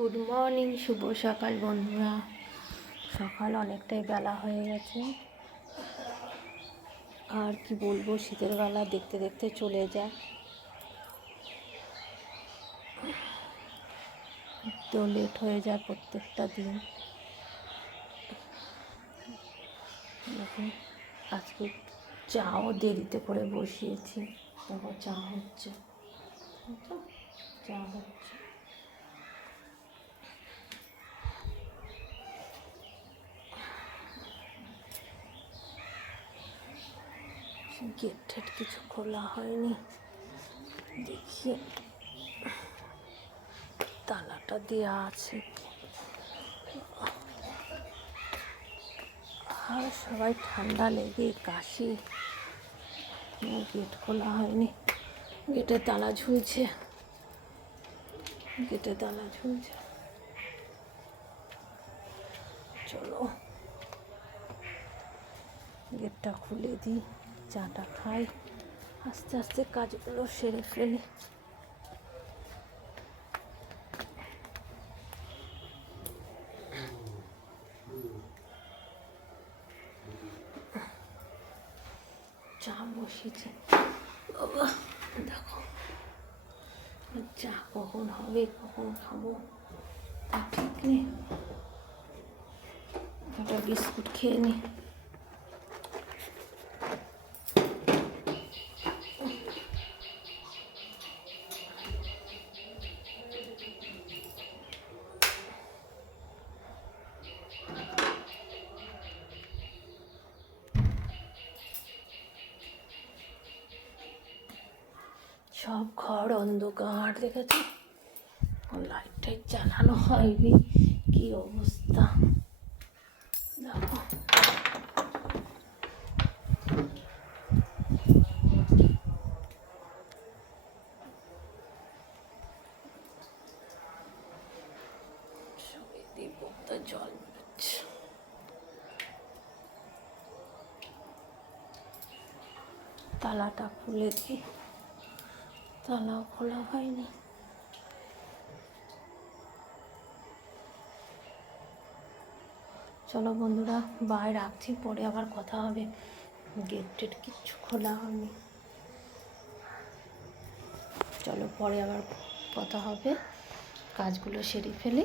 Good morning, শুভ সকাল বন্ধুরা। সকাল অনেকটাই বেলা হয়ে গেছে, আর কি বলবো, শীতের বেলা দেখতে দেখতে চলে যায়। তো লেট হয়ে যায় প্রত্যেকটা দিন। আজকে চাও দেরিতে করে বসিয়েছি, তারপর চা হচ্ছে। গেট টেট কিছু খোলা হয়নি, দেখি তালাটা দেওয়া আছে। আর সবাই ঠান্ডা লেগে কাশি, গেট খোলা হয়নি। গেটে তালা ঝুলছে, চলো গেটটা খুলে দিই, চাটা খাই, আস্তে আস্তে কাজগুলো সেরে ফেলি। চা বসিয়েছি, দেখো চা কখন হবে, কখন খাবো ঠিক নেই। একটা বিস্কুট খেয়ে নি। সব ঘর অন্ধকার, দেখেছি লাইট টাইট জ্বালানো হয়নি, কি অবস্থা দেখো। সবাই দীপকটা জল বেরোচ্ছে। তালাটা খুলে দিই, তালাও খোলা হয়নি। চলো বন্ধুরা, বাই, রাখছি, পরে আবার কথা হবে। গেট টেট কিচ্ছু খোলা হয়নি, চলো পরে আবার কথা হবে। কাজগুলো সেরে ফেলি।